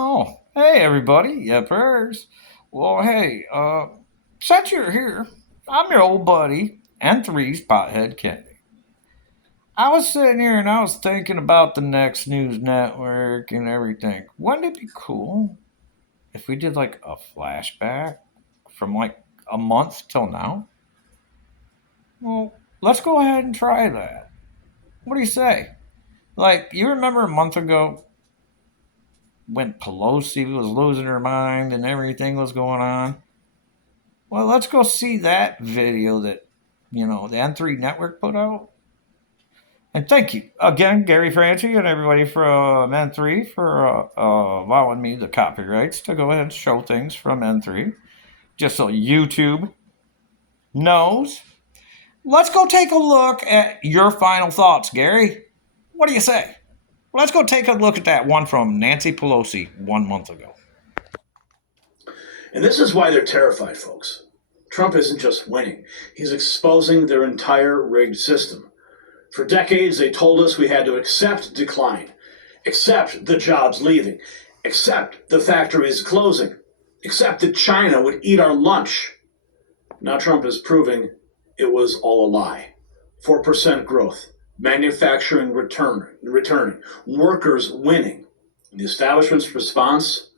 Oh, hey everybody, yippers. Well, hey, since you're here, I'm your old buddy and three's pothead Kenny. I was sitting here and I was thinking about the next news network and everything. Wouldn't it be cool if we did like a flashback from like a month till now? Well, let's go ahead and try that. What do you say? Like, you remember a month ago when Pelosi was losing her mind and everything was going on? Well, let's go see that video that, the N3 network put out. And thank you again, Gary Franchi and everybody from N3 for allowing me the copyrights to go ahead and show things from N3, just so YouTube knows. Let's go take a look at your final thoughts, Gary. What do you say? Let's go take a look at that one from Nancy Pelosi 1 month ago. And this is why they're terrified, folks. Trump isn't just winning, he's exposing their entire rigged system. For decades, they told us we had to accept decline, accept the jobs leaving, accept the factories closing, accept that China would eat our lunch. Now Trump is proving it was all a lie. 4% growth, manufacturing returning, workers winning. The establishment's response?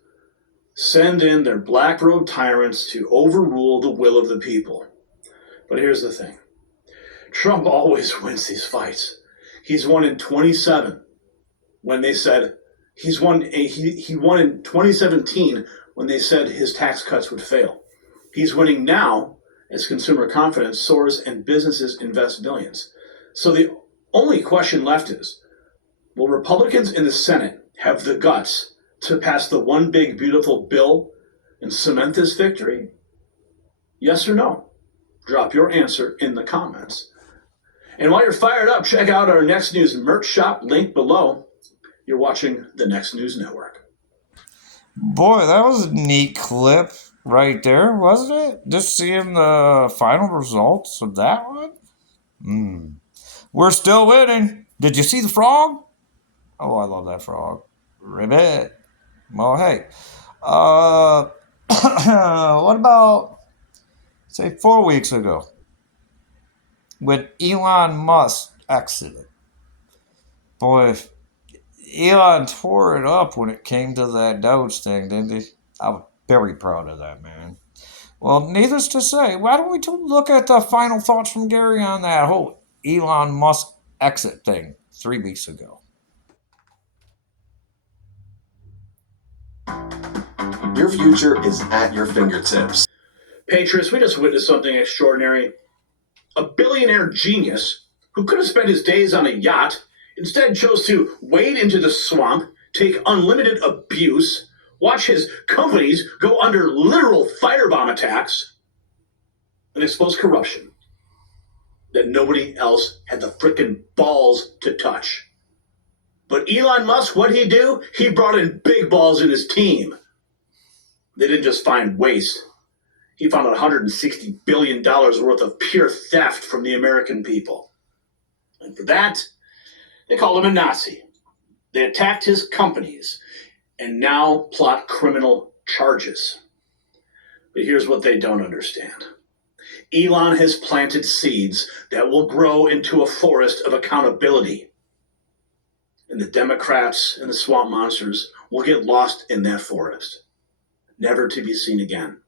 Send in their black-robed tyrants to overrule the will of the people. But here's the thing. Trump always wins these fights. He's won in 27 when they said he won in 2017 when they said his tax cuts would fail. He's winning now as consumer confidence soars and businesses invest billions. So the only question left is, will Republicans in the Senate have the guts to pass the one big beautiful bill and cement this victory? Yes or no? Drop your answer in the comments. And while you're fired up, check out our Next News merch shop, link below. You're watching the Next News Network. Boy, that was a neat clip right there, wasn't it? Just seeing the final results of that one. We're still winning. Did you see the frog? Oh, I love that frog. Ribbit. Well, hey. What about, say, 4 weeks ago when Elon Musk exited? Boy, Elon tore it up when it came to that Doge thing, didn't he? I was very proud of that, man. Well, needless to say, why don't we look at the final thoughts from Gary on that whole Elon Musk exit thing 3 weeks ago? Your future is at your fingertips. Patriots, we just witnessed something extraordinary. A billionaire genius who could have spent his days on a yacht instead chose to wade into the swamp, take unlimited abuse, watch his companies go under literal firebomb attacks, and expose corruption that nobody else had the frickin' balls to touch. But Elon Musk, what'd he do? He brought in big balls in his team. They didn't just find waste. He found $160 billion worth of pure theft from the American people. And for that, they called him a Nazi. They attacked his companies and now plot criminal charges. But here's what they don't understand. Elon has planted seeds that will grow into a forest of accountability. And the Democrats and the swamp monsters will get lost in that forest, never to be seen again.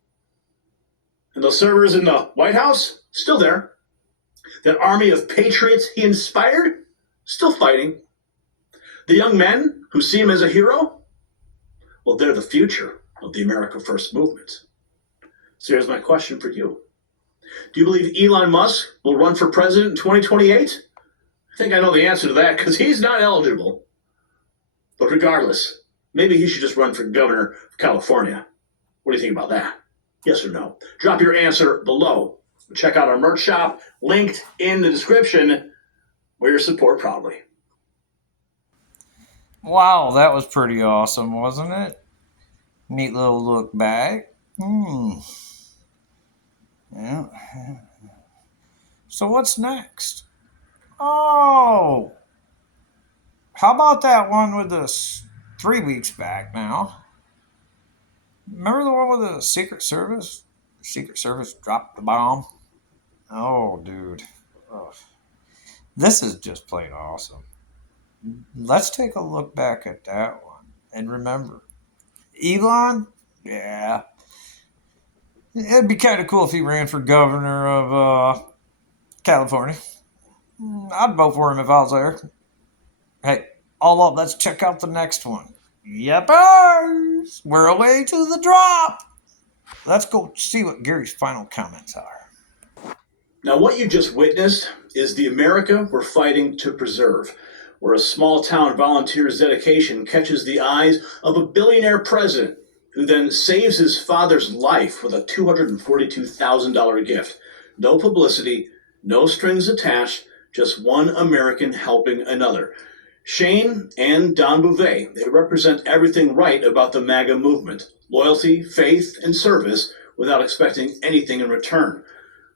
And those servers in the White House, still there. That army of patriots he inspired, still fighting. The young men who see him as a hero, well, they're the future of the America First movement. So here's my question for you. Do you believe Elon Musk will run for president in 2028? I think I know the answer to that because he's not eligible. But regardless, maybe he should just run for governor of California. What do you think about that? Yes or no? Drop your answer below. Check out our merch shop, linked in the description. Wear your support proudly. Wow, that was pretty awesome, wasn't it? Neat little look back. Yeah. So what's next? How about that one with us 3 weeks back now? Remember the one with the Secret Service? Secret Service dropped the bomb. Oh, dude. Ugh. This is just plain awesome. Let's take a look back at that one and remember Elon. Yeah, it'd be kind of cool if he ran for governor of California. I'd vote for him if I was there. Hey, all up, let's check out the next one. Yepers! We're away to the drop. Let's go see what Gary's final comments are. Now, what you just witnessed is the America we're fighting to preserve, where a small town volunteer's dedication catches the eyes of a billionaire president who then saves his father's life with a $242,000 gift. No publicity, no strings attached, just one American helping another. Shane and Don Bouvet, they represent everything right about the MAGA movement: loyalty, faith, and service without expecting anything in return.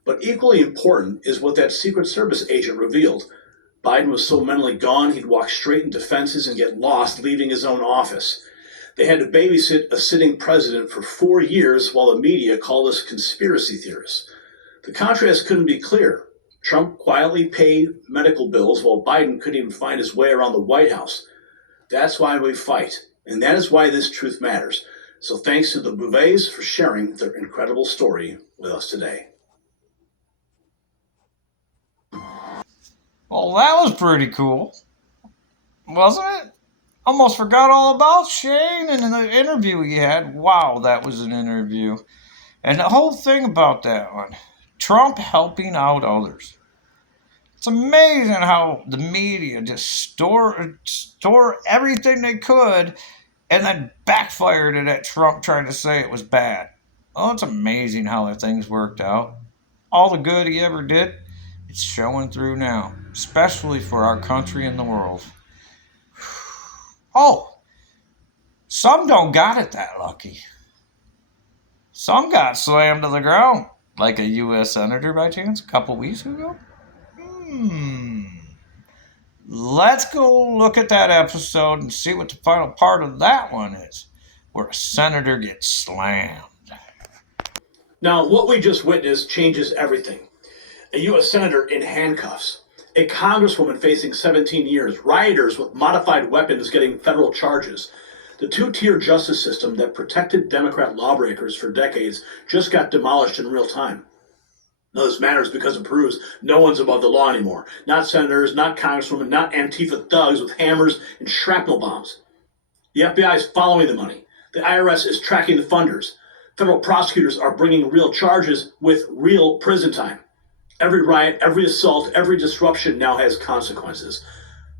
But equally important is what that Secret Service agent revealed. Biden was so mentally gone he'd walk straight into fences and get lost, leaving his own office. They had to babysit a sitting president for 4 years while the media called us conspiracy theorists. The contrast couldn't be clearer. Trump quietly paid medical bills while Biden couldn't even find his way around the White House. That's why we fight, and that is why this truth matters. So thanks to the Bouvets for sharing their incredible story with us today. Well, that was pretty cool, wasn't it? Almost forgot all about Shane and the interview he had. Wow, that was an interview. And the whole thing about that one, Trump helping out others. It's amazing how the media just store everything they could and then backfired it at Trump trying to say it was bad. Oh, it's amazing how things worked out. All the good he ever did, it's showing through now, especially for our country and the world. Oh, some don't got it that lucky. Some got slammed to the ground, like a U.S. Senator by chance a couple weeks ago. Let's go look at that episode and see what the final part of that one is, where a senator gets slammed. Now, what we just witnessed changes everything. A U.S. Senator in handcuffs, a Congresswoman facing 17 years, rioters with modified weapons getting federal charges. The two-tier justice system that protected Democrat lawbreakers for decades just got demolished in real time. Now, this matters because it proves no one's above the law anymore. Not senators, not congresswomen, not Antifa thugs with hammers and shrapnel bombs. The FBI is following the money. The IRS is tracking the funders. Federal prosecutors are bringing real charges with real prison time. Every riot, every assault, every disruption now has consequences.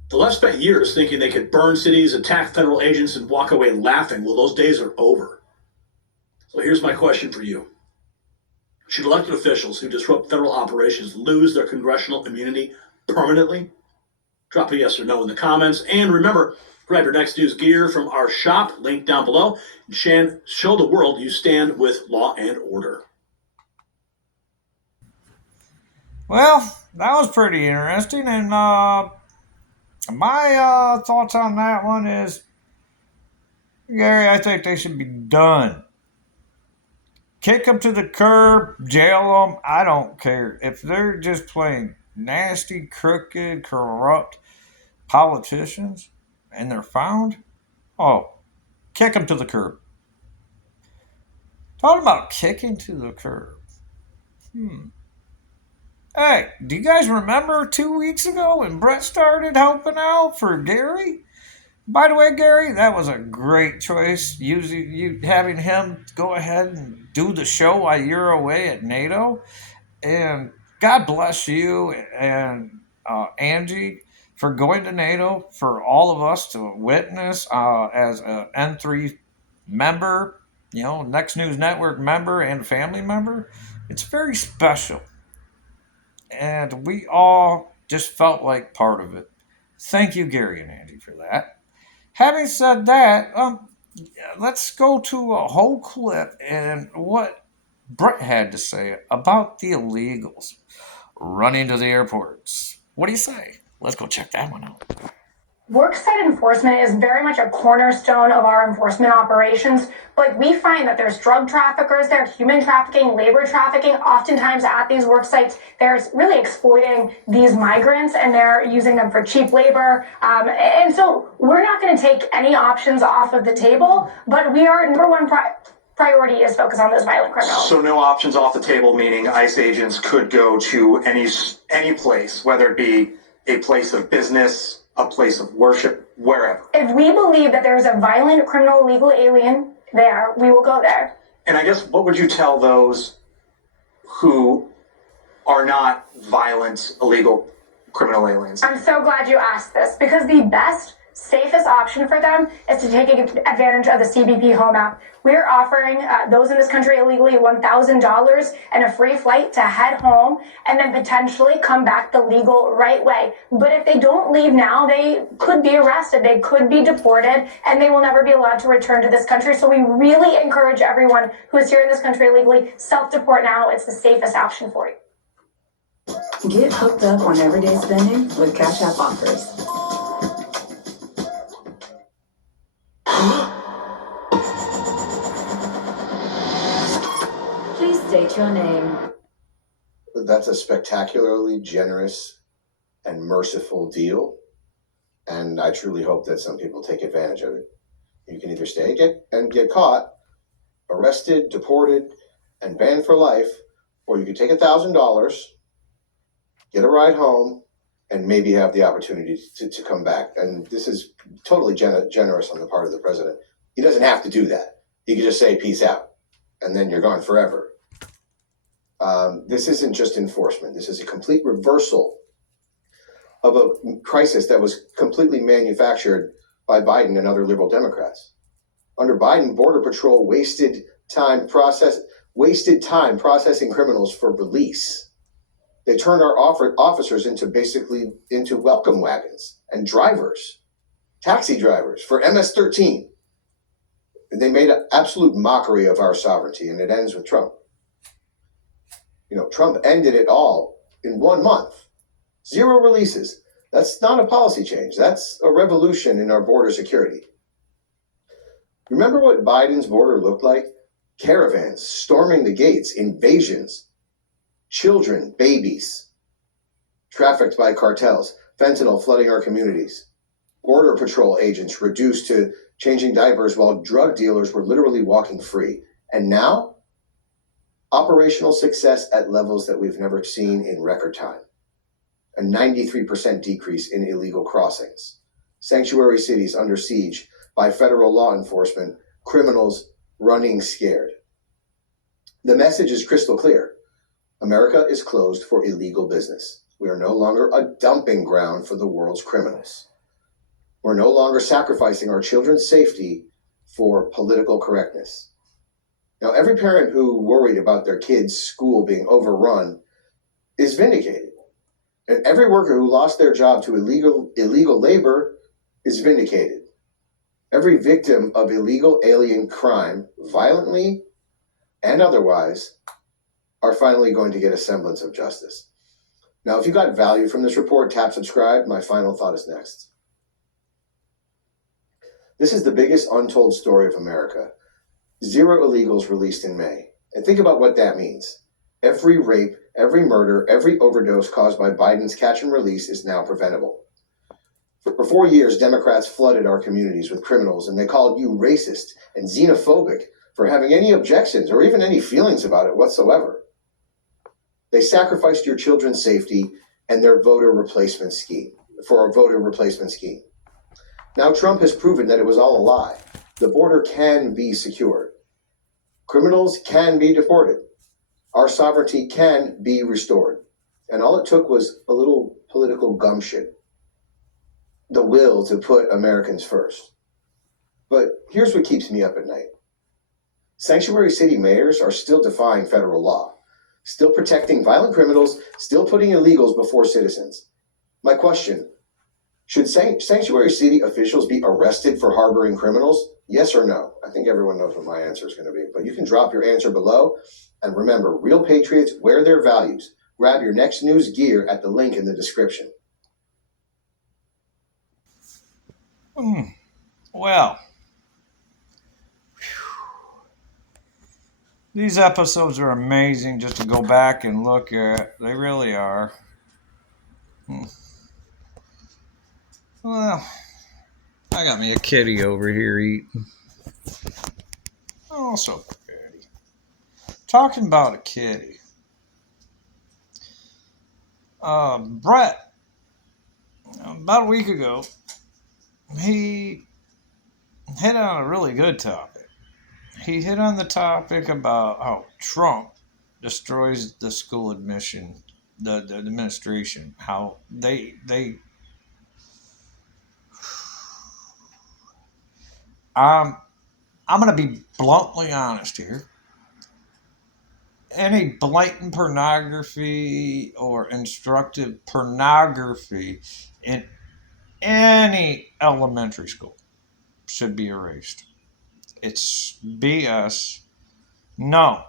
The left spent years thinking they could burn cities, attack federal agents, and walk away laughing. Well, those days are over. So here's my question for you. Should elected officials who disrupt federal operations lose their congressional immunity permanently? Drop a yes or no in the comments. And remember, grab your next news gear from our shop, link down below, and show the world you stand with law and order. Well, that was pretty interesting, and my thoughts on that one is, Gary, I think they should be done. Kick them to the curb, jail them, I don't care. If they're just playing nasty, crooked, corrupt politicians and they're found, oh, kick them to the curb. Talking about kicking to the curb. Hey, do you guys remember 2 weeks ago when Brett started helping out for Gary? By the way, Gary, that was a great choice. You having him go ahead and do the show while you're away at NATO. And God bless you and Angie for going to NATO, for all of us to witness as an N3 member, Next News Network member and family member. It's very special. And we all just felt like part of it. Thank you, Gary and Andy, for that. Having said that, let's go to a whole clip and what Brett had to say about the illegals running to the airports. What do you say? Let's go check that one out. Worksite enforcement is very much a cornerstone of our enforcement operations, but we find that there's drug traffickers there, human trafficking, labor trafficking. Oftentimes at these work sites, they're really exploiting these migrants and they're using them for cheap labor. And so we're not going to take any options off of the table, but we are number one priority is focus on those violent criminals. So no options off the table, meaning ICE agents could go to any place, whether it be a place of business, a place of worship, wherever. If we believe that there's a violent criminal illegal alien there, we will go there. And I guess what would you tell those who are not violent, illegal criminal aliens? I'm so glad you asked this because the best, safest option for them is to take advantage of the CBP Home app. We are offering those in this country illegally $1,000 and a free flight to head home and then potentially come back the legal right way. But if they don't leave now, they could be arrested, they could be deported, and they will never be allowed to return to this country. So we really encourage everyone who is here in this country illegally, self-deport now. It's the safest option for you. Get hooked up on everyday spending with Cash App offers. Please state your name. That's a spectacularly generous and merciful deal, and I truly hope that some people take advantage of it. You can either get caught, arrested, deported, and banned for life, or you can take $1,000, get a ride home, and maybe have the opportunity to come back. And this is totally generous on the part of the president. He doesn't have to do that. He can just say, peace out, and then you're gone forever. This isn't just enforcement. This is a complete reversal of a crisis that was completely manufactured by Biden and other liberal Democrats. Under Biden, Border Patrol wasted time processing criminals for release. They turned our officers into welcome wagons and drivers, taxi drivers for MS-13. They made an absolute mockery of our sovereignty, and it ends with Trump. Trump ended it all in 1 month. 0 releases. That's not a policy change. That's a revolution in our border security. Remember what Biden's border looked like? Caravans storming the gates, invasions, children, babies, trafficked by cartels, fentanyl flooding our communities, Border Patrol agents reduced to changing diapers while drug dealers were literally walking free. And now, operational success at levels that we've never seen in record time. A 93% decrease in illegal crossings. Sanctuary cities under siege by federal law enforcement, criminals running scared. The message is crystal clear. America is closed for illegal business. We are no longer a dumping ground for the world's criminals. We're no longer sacrificing our children's safety for political correctness. Now, every parent who worried about their kids' school being overrun is vindicated. And every worker who lost their job to illegal labor is vindicated. Every victim of illegal alien crime, violently and otherwise, are finally going to get a semblance of justice. Now, if you got value from this report, tap subscribe. My final thought is next. This is the biggest untold story of America. 0 illegals released in May. And think about what that means. Every rape, every murder, every overdose caused by Biden's catch and release is now preventable. For 4 years, Democrats flooded our communities with criminals, and they called you racist and xenophobic for having any objections or even any feelings about it whatsoever. They sacrificed your children's safety and their voter replacement scheme for a voter replacement scheme. Now Trump has proven that it was all a lie. The border can be secured. Criminals can be deported. Our sovereignty can be restored. And all it took was a little political gumption, the will to put Americans first. But here's what keeps me up at night. Sanctuary city mayors are still defying federal law, still protecting violent criminals, still putting illegals before citizens. My question, should sanctuary city officials be arrested for harboring criminals? Yes or no? I think everyone knows what my answer is going to be, but you can drop your answer below. And remember, real patriots wear their values. Grab your next news gear at the link in the description. Well, these episodes are amazing just to go back and look at. They really are. Well, I got me a kitty over here eating. Oh, so pretty. Talking about a kitty. Brett, about a week ago, he hit on a really good topic. He hit on the topic about how Trump destroys the school admission, the administration, how they I'm going to be bluntly honest here. Any blatant pornography or instructive pornography in any elementary school should be erased. It's BS. No,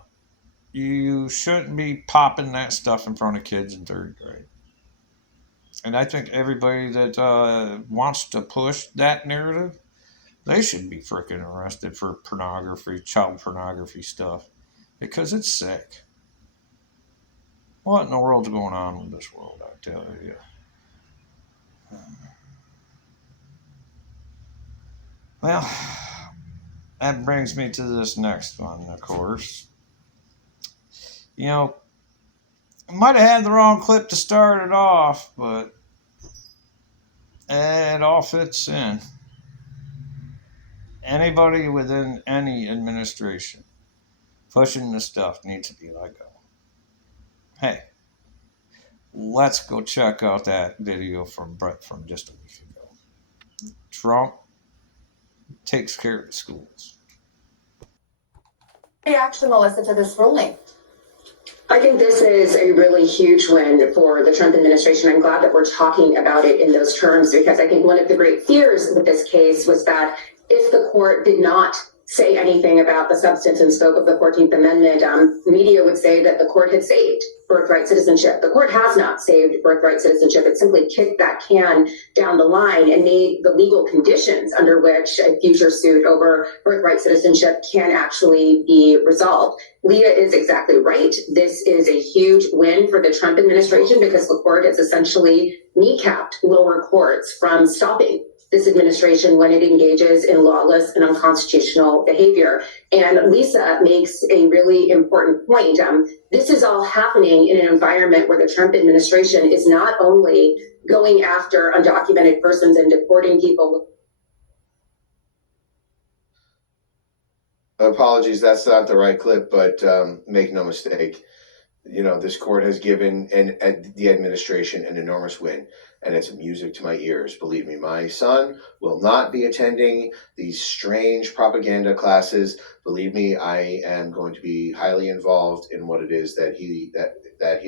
you shouldn't be popping that stuff in front of kids in third grade. And I think everybody that wants to push that narrative, they should be freaking arrested for pornography, child pornography stuff, because it's sick. What in the world's going on with this world, I tell you? Well, that brings me to this next one, of course. You know, I might have had the wrong clip to start it off, but it all fits in. Anybody within any administration pushing this stuff needs to be let go. Hey, let's go check out that video from Brett from just a week ago. Trump takes care of the schools. Reaction, Melissa, to this ruling? I think this is a really huge win for the Trump administration. I'm glad that we're talking about it in those terms, because I think one of the great fears with this case was that if the court did not say anything about the substance and scope of the 14th Amendment, the media would say that the court had saved birthright citizenship. The court has not saved birthright citizenship. It simply kicked that can down the line and made the legal conditions under which a future suit over birthright citizenship can actually be resolved. Leah is exactly right. This is a huge win for the Trump administration, because the court has essentially kneecapped lower courts from stopping this administration when it engages in lawless and unconstitutional behavior. And Lisa makes a really important point. This is all happening in an environment where the Trump administration is not only going after undocumented persons and deporting people. Apologies, that's not the right clip, but make no mistake. You know, this court has given the administration an enormous win, and it's music to my ears. Believe me, my son will not be attending these strange propaganda classes. Believe me, I am going to be highly involved in what it is that he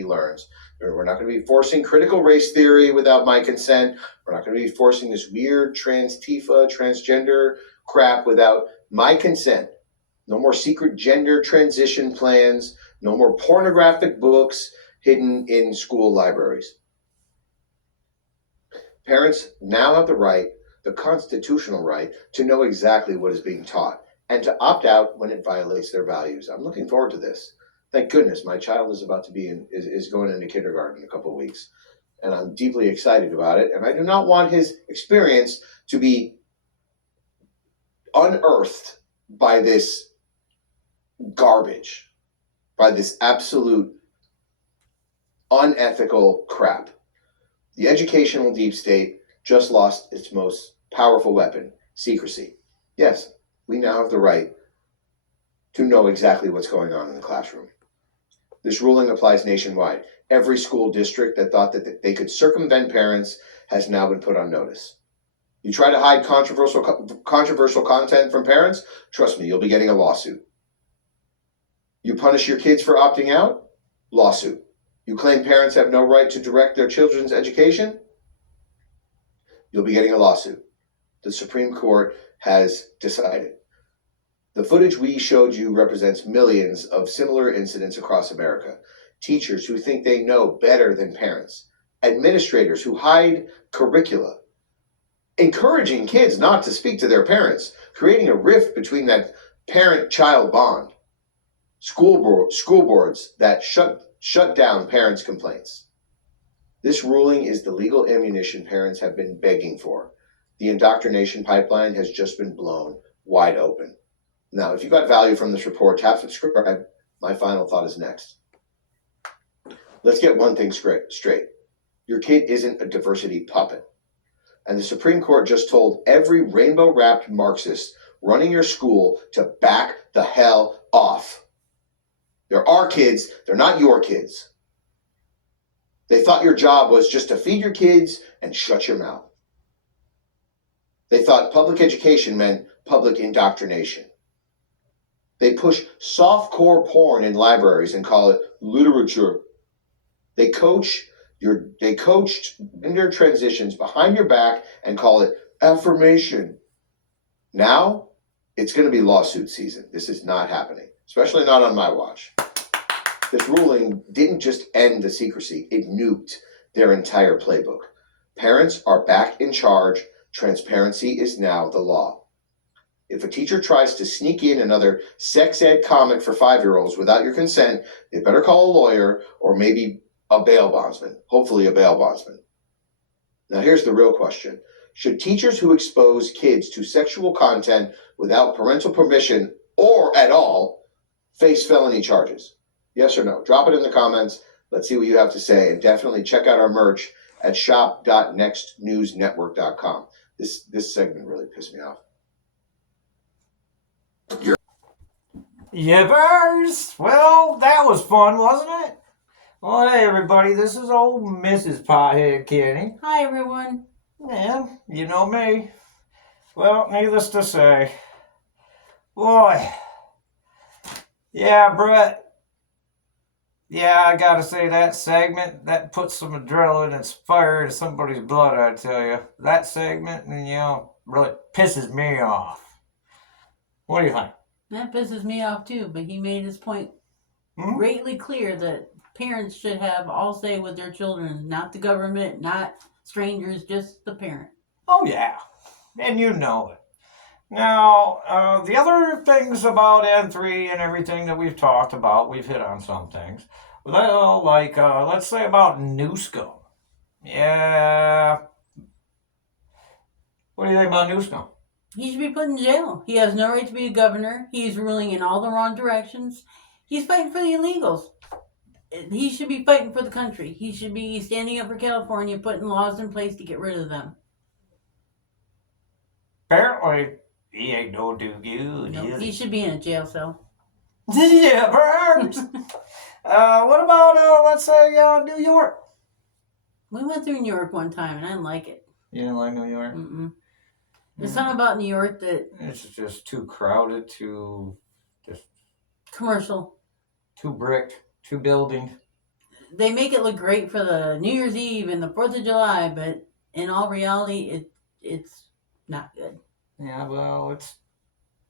learns. We're not going to be forcing critical race theory without my consent. We're not going to be forcing this weird transgender crap without my consent. No more secret gender transition plans. No more pornographic books hidden in school libraries. Parents now have the right, the constitutional right, to know exactly what is being taught and to opt out when it violates their values. I'm looking forward to this. Thank goodness my child is about to is going into kindergarten in a couple of weeks, and I'm deeply excited about it. And I do not want his experience to be unearthed by this garbage, by this absolute unethical crap. The educational deep state just lost its most powerful weapon, secrecy. Yes, we now have the right to know exactly what's going on in the classroom. This ruling applies nationwide. Every school district that thought that they could circumvent parents has now been put on notice. You try to hide controversial content from parents, trust me, you'll be getting a lawsuit. You punish your kids for opting out? Lawsuit. You claim parents have no right to direct their children's education? You'll be getting a lawsuit. The Supreme Court has decided. The footage we showed you represents millions of similar incidents across America. Teachers who think they know better than parents. Administrators who hide curricula. encouraging kids not to speak to their parents, creating a rift between that parent-child bond. School boards that shut down parents' complaints. This ruling is the legal ammunition parents have been begging for. The indoctrination pipeline has just been blown wide open. Now, if you got value from this report, tap subscribe. My final thought is next. Let's get one thing straight. Your kid isn't a diversity puppet. And the Supreme Court just told every rainbow-wrapped Marxist running your school to back the hell off. They're our kids, they're not your kids. They thought your job was just to feed your kids and shut your mouth. They thought public education meant public indoctrination. They push softcore porn in libraries and call it literature. They coached gender transitions behind your back and call it affirmation. Now, it's going to be lawsuit season. This is not happening, especially not on my watch. This ruling didn't just end the secrecy, it nuked their entire playbook. Parents are back in charge. Transparency is now the law. If a teacher tries to sneak in another sex ed comic for 5-year-olds without your consent, they better call a lawyer or maybe a bail bondsman, hopefully a bail bondsman. Now here's the real question. Should teachers who expose kids to sexual content without parental permission or at all face felony charges? Yes or no? Drop it in the comments. Let's see what you have to say. And definitely check out our merch at shop.nextnewsnetwork.com. This segment really pissed me off. Yippers! Well, that was fun, wasn't it? Well, hey, everybody. This is old Mrs. Pothead Kenny. Hi, everyone. Yeah, you know me. Well, needless to say. Boy. Yeah, Brett. Yeah, I gotta say that segment, that puts some adrenaline and fire into somebody's blood, I tell you. That segment, really pisses me off. What do you think? That pisses me off too, but he made his point greatly clear that parents should have all say with their children, not the government, not strangers, just the parent. Oh, yeah. And you know it. Now, the other things about N3 and everything that we've talked about, we've hit on some things. Well, like, let's say about Newscomb. Yeah. What do you think about Newscomb? He should be put in jail. He has no right to be a governor. He's ruling in all the wrong directions. He's fighting for the illegals. He should be fighting for the country. He should be standing up for California, putting laws in place to get rid of them. Apparently, he ain't no do good. No, he should be in a jail cell. Yeah, birds. What about, let's say, New York? We went through New York one time, and I didn't like it. You didn't like New York? Mm-mm. There's something about New York that... It's just too crowded, too... just... commercial. Too brick, too building. They make it look great for the New Year's Eve and the 4th of July, but in all reality, it's not good. Yeah, well, it's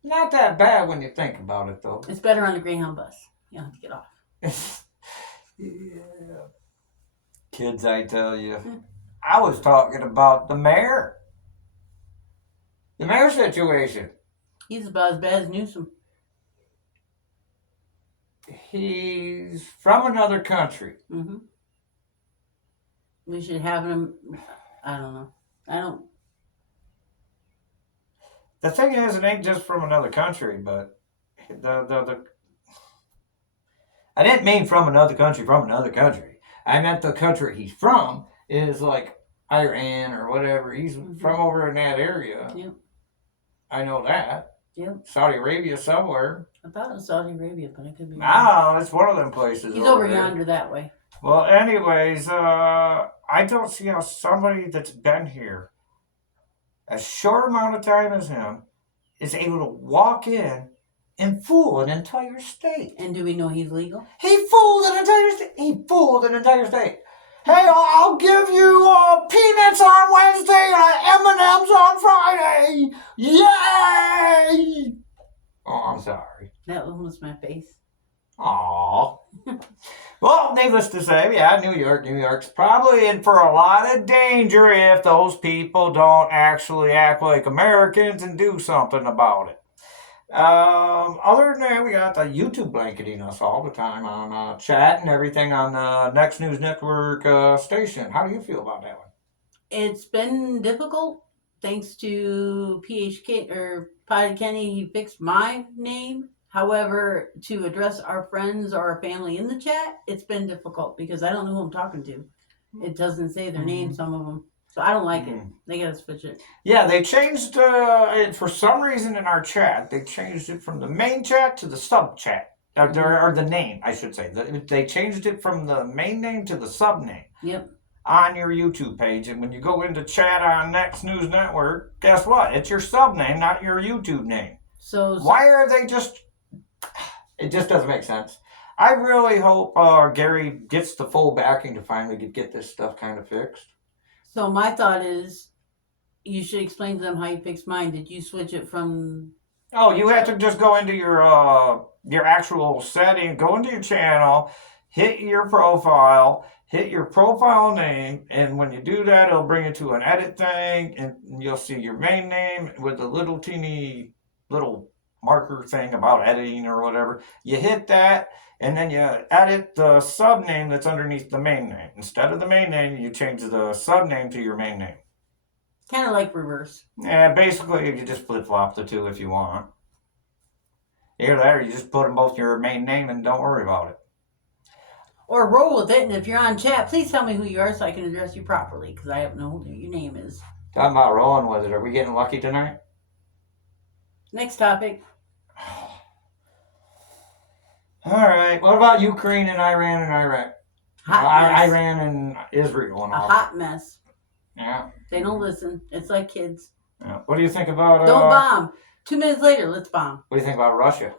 not that bad when you think about it, though. It's better on the Greyhound bus. You don't have to get off. Yeah. Kids, I tell you. I was talking about the mayor. The mayor situation. He's about as bad as Newsom. He's from another country. Mm-hmm. We should have him... I don't know. The thing is, it ain't just from another country, but the I didn't mean from another country. I meant the country he's from is like Iran or whatever. He's from over in that area. Yep. I know that. Yep. Saudi Arabia somewhere. I thought it was Saudi Arabia, but I could be wrong. No, it's one of them places. He's over there. yonder that way. Well, anyways, I don't see how somebody that's been here a short amount of time as him is able to walk in and fool an entire state. And do we know he's legal? He fooled an entire state. Hey, I'll give you peanuts on Wednesday and M&M's on Friday. Yay! Oh, I'm sorry. That one was my face. Aww. Well, needless to say, yeah, New York's probably in for a lot of danger if those people don't actually act like Americans and do something about it. Other than that, we got the YouTube blanketing us all the time on chat and everything on the Next News Network station. How do you feel about that one? It's been difficult. Thanks to PHK or Potted Kenny, he fixed my name. However, to address our friends or our family in the chat, it's been difficult because I don't know who I'm talking to. It doesn't say their name, some of them. So I don't like it. They gotta switch it. Yeah, they changed it for some reason in our chat. They changed it from the main chat to the sub chat. Or the name, I should say. They changed it from the main name to the sub name. Yep. On your YouTube page. And when you go into chat on Next News Network, guess what? It's your sub name, not your YouTube name. So why are they just... It just doesn't make sense. I really hope Gary gets the full backing to finally get this stuff kind of fixed. So my thought is, you should explain to them how you fixed mine. Did you switch it from... Oh, you have to just go into your actual setting, go into your channel, hit your profile name, and when you do that, it'll bring you to an edit thing, and you'll see your main name with a little teeny little marker thing about editing or whatever. You hit that, and then you edit the sub name that's underneath the main name. Instead of the main name, you change the sub name to your main name. Kind of like reverse. Yeah, basically you just flip-flop the two if you want. Either that or you just put them both your main name and don't worry about it. Or roll with it, and if you're on chat, please tell me who you are so I can address you properly, because I don't know who your name is. Talking about rolling with it, are we getting lucky tonight? Next topic. Alright, what about Ukraine and Iran and Iraq? Iran and Israel and all. A hot mess. Yeah. They don't listen. It's like kids. Yeah. What do you think about... Don't bomb. 2 minutes later, let's bomb. What do you think about Russia?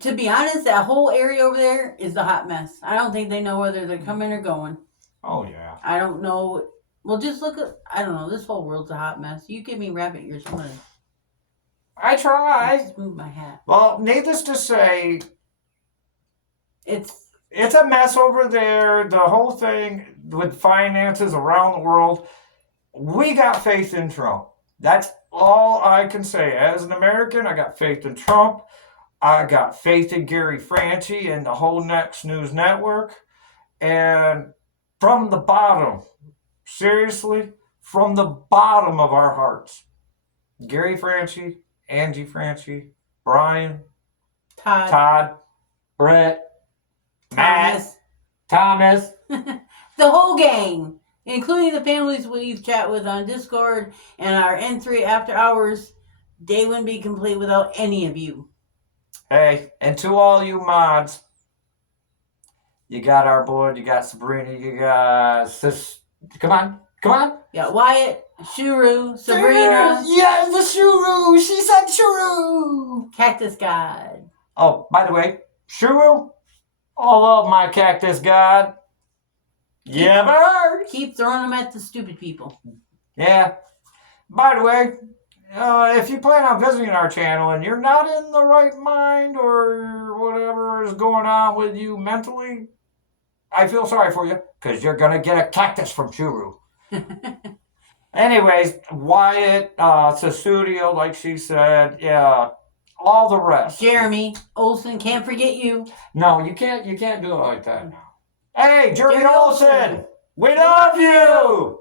To be honest, that whole area over there is a hot mess. I don't think they know whether they're coming or going. Oh, yeah. I don't know. Well, just look at... I don't know. This whole world's a hot mess. You give me rabbit ears. I'm gonna... I try. Just move my hat. Well, needless to say... It's a mess over there. The whole thing with finances around the world. We got faith in Trump. That's all I can say. As an American, I got faith in Trump. I got faith in Gary Franchi and the whole Next News Network. And from the bottom, seriously, from the bottom of our hearts, Gary Franchi, Angie Franchi, Brian, Todd, Brett, Matt, Thomas. The whole gang, including the families we've chat with on Discord and our N3 After Hours, they wouldn't be complete without any of you. Hey, and to all you mods, you got our board, you got Sabrina, you got Sis. Come on. Yeah, Wyatt, Shuru, Sabrina. Yeah, the Shuru. She said Shuru. Cactus God. Oh, by the way, Shuru, all of my Cactus God. Yeah, bird. Keep throwing them at the stupid people. Yeah. By the way, if you plan on visiting our channel and you're not in the right mind or whatever is going on with you mentally, I feel sorry for you because you're going to get a cactus from Shuru. Anyways, Wyatt, Susudio, like she said, yeah, all the rest. Jeremy Olsen, can't forget you. No, you can't do it like that. Hey, Jeremy Olsen, we love you.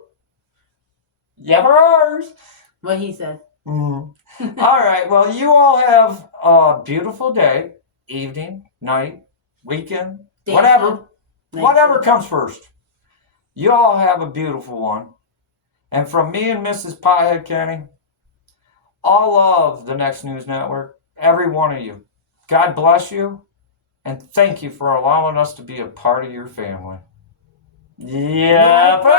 Yevers. What he said. All right, well, you all have a beautiful day, evening, night, weekend, whatever comes first. You all have a beautiful one. And from me and Mrs. Piehead Kenny, all of the Next News Network, every one of you, God bless you, and thank you for allowing us to be a part of your family. Yepers!